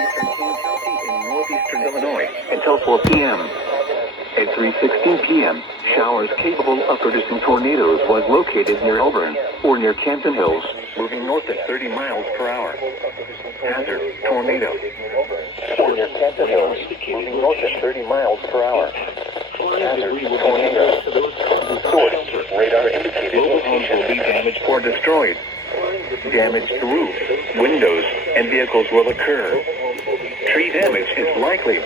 southeastern King County in northeastern Illinois until 4 p.m. At 3:16 p.m., showers capable of producing tornadoes was located near Elburn or near Canton Hills, moving north at 30 miles per hour. Hazard, tornado. Or near Canton Hills, moving north at 30 miles per hour. Hazard, tornado. Source, radar indicated mobile homes will be damaged or destroyed. Damaged roofs, windows, and vehicles will occur. Tree damage is likely.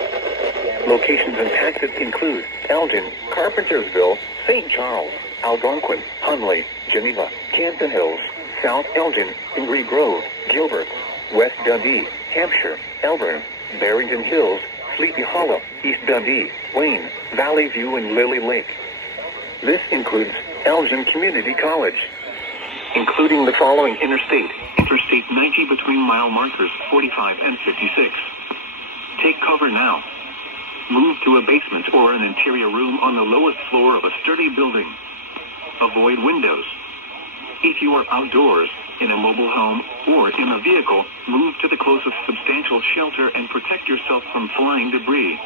Locations impacted include Elgin, Carpentersville, St. Charles, Algonquin, Hunley, Geneva, Canton Hills, South Elgin, Ingree Grove, Gilbert, West Dundee, Hampshire, Elburn, Barrington Hills, Sleepy Hollow, East Dundee, Wayne, Valley View, and Lily Lake. This includes Elgin Community College, including the following Interstate 90 between mile markers 45 and 56. Take cover now. Move to a basement or an interior room on the lowest floor of a sturdy building. Avoid windows. If you are outdoors, in a mobile home, or in a vehicle, move to the closest substantial shelter and protect yourself from flying debris.